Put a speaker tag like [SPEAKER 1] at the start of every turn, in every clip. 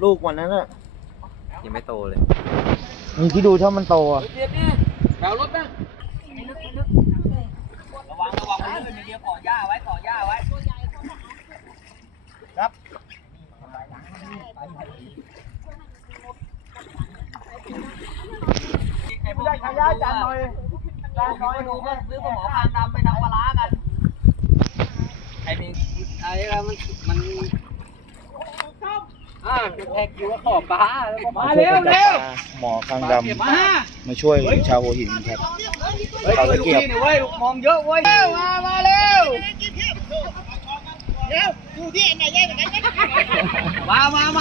[SPEAKER 1] ลูกวันนั้นอะ
[SPEAKER 2] ยังไม่โตเลย
[SPEAKER 1] มึงคิดดูถ้ามันโตอะ
[SPEAKER 2] เทียบนี่แถวรถนะระวังมือเดียวเกาะหญ้าไว้ครับไม่ได้ขยายจานหน่อยดูก็ซื้อปลาหมอคางดำไปทำปลาร้ากันไอ้นี่ไอ้มันแท็กอยู่ว่าขอบปลามาเร็ว
[SPEAKER 1] หมอคางดำมาช่วยชาวหัวหินครับ
[SPEAKER 2] เฮ้ยลูกนี่เว้ยมองเยอะเว้ยมาเร็วดูที่อันไหนใหญ่กว่ากันมาถ้า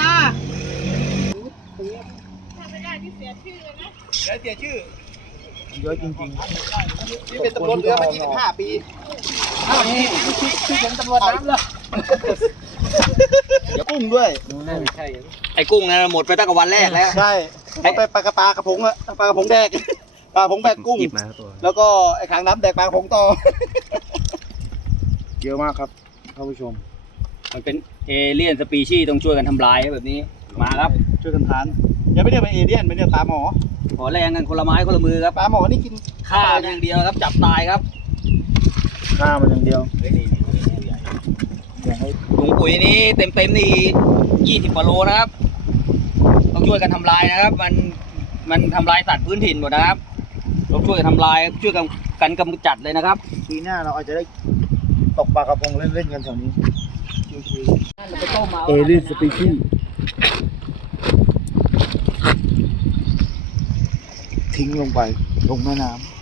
[SPEAKER 2] ไม่ได้ที่เสียชื่อเลยนะเสียชื่อ
[SPEAKER 1] เยอะจริงๆ
[SPEAKER 2] นี่เป็นตำรวจเรือมา25 ปีนี่ชื่อเป็นตำรวจน้ำเลยเดี๋ยวกุ้งด้วยใช่ไอ้กุ้งนะหมดไปตั้งแต่วันแรกแล้ว
[SPEAKER 1] ใช่ไปปลากระพงอะปลากระพงแดกปลากระพงแบกกุ้งแล้วก็ไอ้ขางน้ำแดกปลากระพงต่อเยอะมากครับท่านผู้ชม
[SPEAKER 2] มันเป็นเอเลี่ยนสปีชีส์ต้องช่วยกันทำลายแบบนี้มาครับ
[SPEAKER 1] ช่วยกันทานอย่าไม่เรียกเป็นเอเลี่ยนไม่เรียกปลาหมอ
[SPEAKER 2] ขอแรงกันคนละไม้คนละมือครับ
[SPEAKER 1] ปลาหมอนี่กิน
[SPEAKER 2] ฆ่าอย่างเดียวครับจับตายครับ
[SPEAKER 1] ฆ่ามันอย่างเดียว
[SPEAKER 2] ถุงปุ๋ยนี้เต็มนี่20 กว่าโลนะครับต้องช่วยกันทำลายนะครับมันทำลายสัตว์พื้นถิ่นหมดนะครับต้องช่วยกันทำลายช่วยกันกำจัดเลยนะครับ
[SPEAKER 1] ปีหน้าเราอาจจะได้ตกปลากระพงเล่นกันแถวนี้เอเลี่ยนสปีชีส์ทิ้งลงไปลงแม่น้ำ